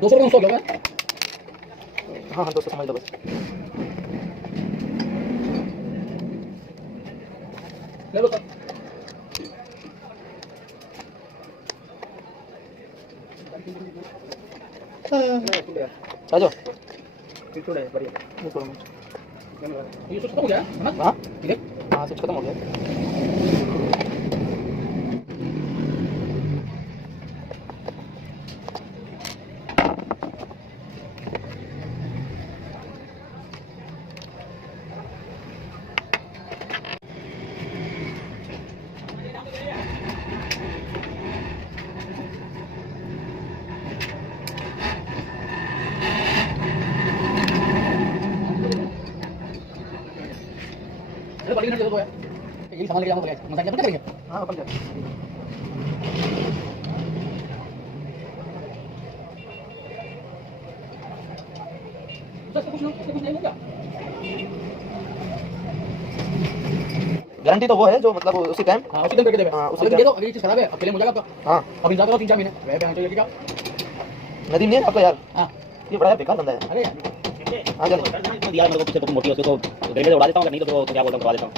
200 रुपये 100 होगा। हाँ हाँ 200 समझ लो बस। ले लो सर। आ जाओ। बिल्कुल है बढ़िया। ये बिल्कुल। कुछ खत्म हो गया है ना? हाँ ठीक है। हाँ स्विच खत्म हो गया। अरे बड़ी घंटे तो है। यही सामान लेके जाऊंगा मसाला क्या करेंगे? हाँ अपन क्या कुछ नहीं क्या? गारंटी तो वो है जो मतलब उसी टाइम। हाँ उसी दिन करके देवे। हाँ, उसी अगर टाइम। दे दो, अगर ये चीज खराब है अब क्लेम हो जाएगा आपका। हाँ अब इंतजार करो 3-4 महीने। वे बैंक चलेगी क्या? नदीम नहीं है आपका यार। हाँ ये बड़ा बेकार बंदा है। अरे हाँ चलो दिया मेरे को पीछे मोटी है उसको तो गरीब उड़ा देता हूँ, नहीं तो क्या बोलता हूँ करवा देता हूँ।